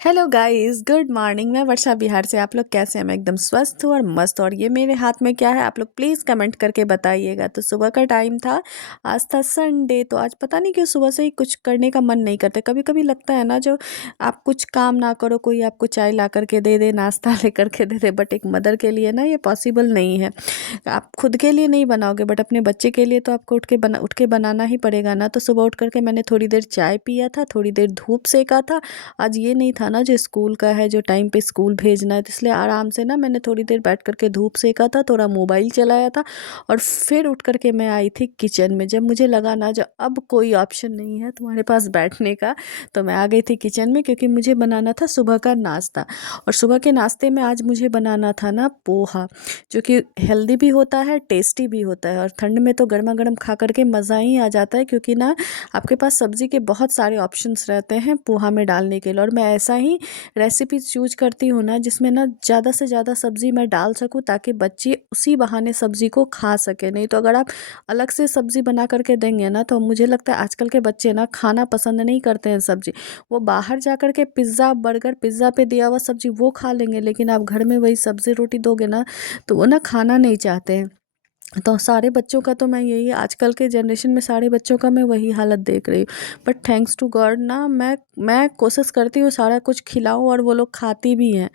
Hello guys, good morning. मैं वर्षा बिहार से। आप लोग कैसे हैं? मैं एकदम स्वस्थ हूँ और मस्त। और ये मेरे हाथ में क्या है, आप लोग प्लीज़ कमेंट करके बताइएगा। तो सुबह का टाइम था, आज था संडे। तो आज पता नहीं क्यों सुबह से ही कुछ करने का मन नहीं करता। कभी कभी लगता है ना, जो आप कुछ काम ना करो, कोई आपको चाय ला करके दे दे, नाश्ता ले करके दे दे, बट एक मदर के लिए ना ये पॉसिबल नहीं है। आप खुद के लिए नहीं बनाओगे, बट अपने बच्चे के लिए तो आपको उठ के बनाना ही पड़ेगा ना। तो सुबह उठ करके मैंने थोड़ी देर चाय पिया था, थोड़ी देर धूप सेका था। आज ये नहीं था ना जो स्कूल का है, जो टाइम पे स्कूल भेजना है, तो इसलिए आराम से ना मैंने थोड़ी देर बैठ करके धूप सेका था, थोड़ा मोबाइल चलाया था। और फिर उठ करके मैं आई थी किचन में। जब मुझे लगा ना, जो अब कोई ऑप्शन नहीं है तुम्हारे पास बैठने का, तो मैं आ गई थी किचन में, क्योंकि मुझे बनाना था सुबह का नाश्ता। और सुबह के नाश्ते में आज मुझे बनाना था ना पोहा, जो कि हेल्दी भी होता है, टेस्टी भी होता है। और ठंड में तो गर्मा गर्म खा करके मज़ा ही आ जाता है, क्योंकि ना आपके पास सब्ज़ी के बहुत सारे ऑप्शंस रहते हैं पोहा में डालने के लिए। और मैं ऐसा ही रेसिपी चूज करती हूँ ना, जिसमें ना ज़्यादा से ज़्यादा सब्ज़ी मैं डाल सकूँ, ताकि बच्चे उसी बहाने सब्ज़ी को खा सके। नहीं तो अगर आप अलग से सब्ज़ी बना करके देंगे ना, तो मुझे लगता है आजकल के बच्चे ना खाना पसंद नहीं करते हैं सब्ज़ी। वो बाहर जा कर के पिज़्ज़ा बर्गर, पिज़्ज़ा पे दिया हुआ सब्ज़ी वो खा लेंगे, लेकिन आप घर में वही सब्ज़ी रोटी दोगे ना, तो वो ना खाना नहीं चाहते हैं। तो सारे बच्चों का, तो मैं यही आजकल के जनरेशन में सारे बच्चों का मैं वही हालत देख रही हूँ। बट थैंक्स टू गॉड ना, मैं कोशिश करती हूँ सारा कुछ खिलाऊँ, और वो लोग खाती भी हैं।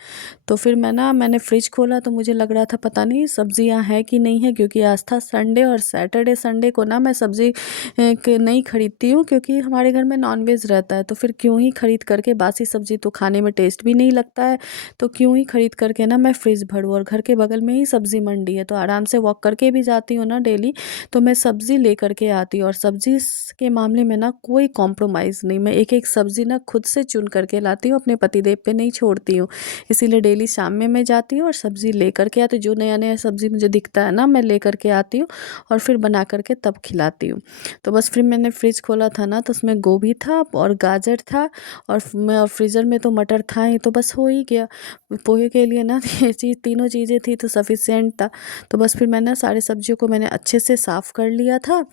तो फिर मैंने फ्रिज खोला, तो मुझे लग रहा था पता नहीं सब्जियां हैं कि नहीं है, क्योंकि आज था संडे। और सैटरडे संडे को ना मैं सब्ज़ी नहीं खरीदती हूँ, क्योंकि हमारे घर में नॉनवेज रहता है। तो फिर क्यों ही खरीद करके, बासी सब्ज़ी तो खाने में टेस्ट भी नहीं लगता है, तो क्यों ही खरीद करके ना मैं फ्रिज भरूँ। और घर के बगल में ही सब्ज़ी मंडी है, तो आराम से वॉक करके भी जाती हूँ ना डेली, तो मैं सब्ज़ी ले करके आती हूँ। और सब्ज़ी के मामले में ना कोई कॉम्प्रोमाइज़ नहीं, मैं एक एक सब्ज़ी ना खुद से चुन करके लाती हूँ, अपने पतिदेव पे नहीं छोड़ती हूँ। इसीलिए डेली शाम में मैं जाती हूँ और सब्ज़ी ले करके आती हूँ। जो नया नया सब्ज़ी मुझे दिखता है ना, मैं ले करके आती हूँ, और फिर बना करके तब खिलाती हूँ। तो बस फिर मैंने फ्रिज खोला था ना, तो उसमें गोभी था और गाजर था, और मैं फ्रीज़र में तो मटर था ही, तो बस हो ही गया पोहे के लिए ना। ये चीज़, तीनों चीज़ें थी तो सफिशिएंट था। तो बस फिर मैंने सारे सब्जियों को मैंने अच्छे से साफ़ कर लिया था,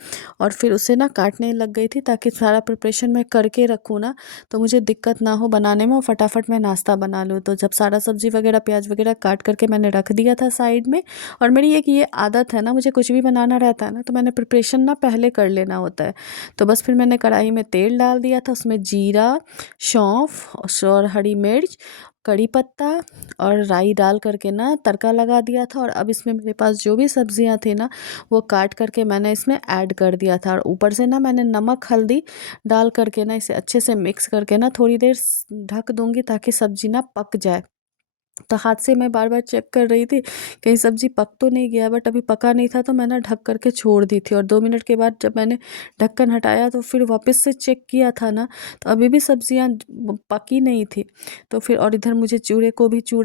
और फिर उसे ना काटने लग गई थी, ताकि सारा प्रिपरेशन मैं करके रखूँ ना, तो मुझे दिक्कत ना हो बनाने में, और फटाफट मैं नाश्ता बना लूँ। तो जब सारा सब्ज़ी वगैरह प्याज वगैरह काट करके मैंने रख दिया था साइड में। और मेरी एक ये आदत है ना, मुझे कुछ भी बनाना रहता है ना, तो मैंने प्रिपरेशन ना पहले कर लेना होता है। तो बस फिर मैंने कढ़ाई में तेल डाल दिया था, उसमें जीरा, सौंफ और हरी मिर्च, कड़ी पत्ता और राई डाल करके ना तड़का लगा दिया था। और अब इसमें मेरे पास जो भी सब्जियां थी ना, वो काट करके मैंने इसमें ऐड कर दिया था। और ऊपर से ना मैंने नमक हल्दी डाल करके ना इसे अच्छे से मिक्स करके ना थोड़ी देर ढक दूंगी, ताकि सब्जी ना पक जाए। तो हाथ से मैं बार बार चेक कर रही थी, कहीं सब्जी पक तो नहीं गया, बट अभी पका नहीं था, तो मैंने ढक करके छोड़ दी थी। और 2 मिनट के बाद जब मैंने ढक्कन हटाया, तो फिर वापस से चेक किया था ना, तो अभी भी सब्जियां पकी नहीं थी। तो फिर, और इधर मुझे चूड़ा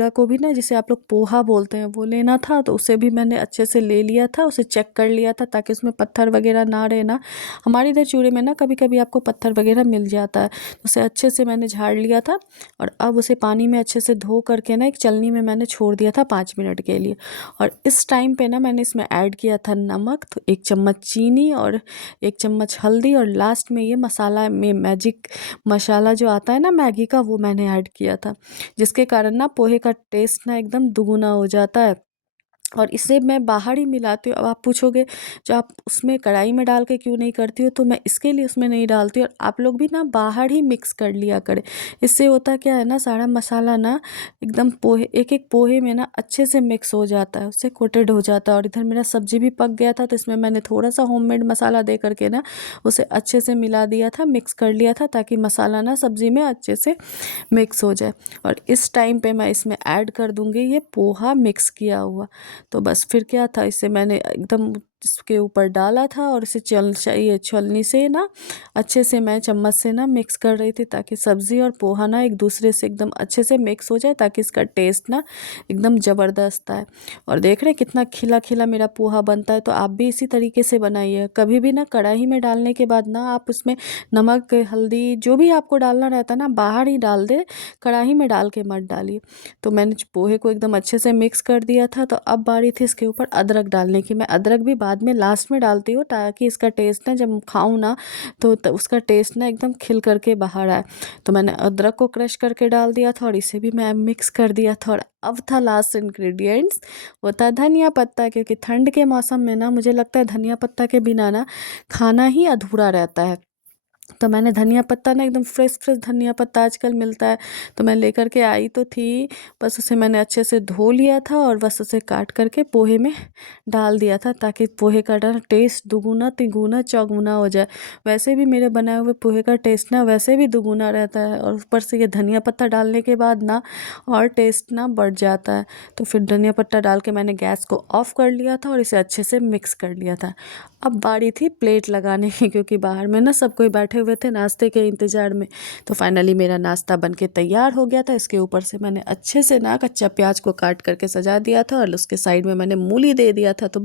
को भी ना, जिसे आप लोग पोहा बोलते हैं, वो लेना था। तो उसे भी मैंने अच्छे से ले लिया था, उसे चेक कर लिया था, ताकि उसमें पत्थर वगैरह ना रहे ना। हमारे इधर चूड़े में ना कभी कभी आपको पत्थर वगैरह मिल जाता है। उसे अच्छे से मैंने झाड़ लिया था, और अब उसे पानी में अच्छे से धो करके ना एक चलनी में मैंने छोड़ दिया था 5 मिनट के लिए। और इस टाइम पे ना मैंने इसमें ऐड किया था नमक, तो 1 चम्मच चीनी और 1 चम्मच हल्दी, और लास्ट में ये मसाला में मैजिक मसाला जो आता है ना मैगी का, वो मैंने ऐड किया था, जिसके कारण ना पोहे का टेस्ट ना एकदम दुगुना हो जाता है। और इसे मैं बाहर ही मिलाती हूँ। अब आप पूछोगे, जो आप उसमें कढ़ाई में डाल के क्यों नहीं करती हो, तो मैं इसके लिए उसमें नहीं डालती। और आप लोग भी ना बाहर ही मिक्स कर लिया करें। इससे होता क्या है ना, सारा मसाला ना एकदम पोहे, एक एक पोहे में ना अच्छे से मिक्स हो जाता है, उससे कोटेड हो जाता है। और इधर मेरा सब्जी भी पक गया था, तो इसमें मैंने थोड़ा सा होममेड मसाला दे करके ना उसे अच्छे से मिला दिया था, मिक्स कर लिया था, ताकि मसाला ना सब्जी में अच्छे से मिक्स हो जाए। और इस टाइम पे मैं इसमें ऐड कर दूंगी ये पोहा मिक्स किया हुआ। तो बस फिर क्या था, इसे मैंने एकदम इसके ऊपर डाला था, और इसे ये छलनी से ना अच्छे से मैं चम्मच से ना मिक्स कर रही थी, ताकि सब्ज़ी और पोहा ना एक दूसरे से एकदम अच्छे से मिक्स हो जाए, ताकि इसका टेस्ट ना एकदम ज़बरदस्त आए। और देख रहे हैं कितना खिला खिला मेरा पोहा बनता है। तो आप भी इसी तरीके से बनाइए। कभी भी ना कढ़ाई में डालने के बाद ना आप उसमें नमक हल्दी जो भी आपको डालना रहता है ना, बाहर ही डाल दे, कढ़ाई में डाल के मत डालिए। तो मैंने पोहे को एकदम अच्छे से मिक्स कर दिया था। तो अब बारी थी इसके ऊपर अदरक डालने की। मैं अदरक भी बाद बाद में लास्ट में डालती हूँ, ताकि इसका टेस्ट ना जब खाऊँ ना तो उसका टेस्ट ना एकदम खिल करके बाहर आए। तो मैंने अदरक को क्रश करके डाल दिया था और इसे भी मैं मिक्स कर दिया था। और अब था लास्ट इंग्रेडिएंट्स, वो था धनिया पत्ता, क्योंकि ठंड के मौसम में ना मुझे लगता है धनिया पत्ता के बिना ना खाना ही अधूरा रहता है। तो मैंने धनिया पत्ता ना एकदम फ्रेश फ्रेश धनिया पत्ता आजकल मिलता है, तो मैं लेकर के आई तो थी। बस उसे मैंने अच्छे से धो लिया था और बस उसे काट करके पोहे में डाल दिया था, ताकि पोहे का ना टेस्ट दुगुना तिगुना चौगुना हो जाए। वैसे भी मेरे बनाए हुए पोहे का टेस्ट ना वैसे भी दुगुना रहता है, और ऊपर से ये धनिया पत्ता डालने के बाद ना और टेस्ट ना बढ़ जाता है। तो फिर धनिया पत्ता डाल के मैंने गैस को ऑफ कर लिया था और इसे अच्छे से मिक्स कर लिया था। अब बारी थी प्लेट लगाने की, क्योंकि बाहर में ना सब कोई बैठे हुए थे नाश्ते के इंतज़ार में। तो फाइनली मेरा नाश्ता बन के तैयार हो गया था। इसके ऊपर से मैंने अच्छे से ना कच्चा प्याज को काट करके सजा दिया था और उसके साइड में मैंने मूली दे दिया था। तो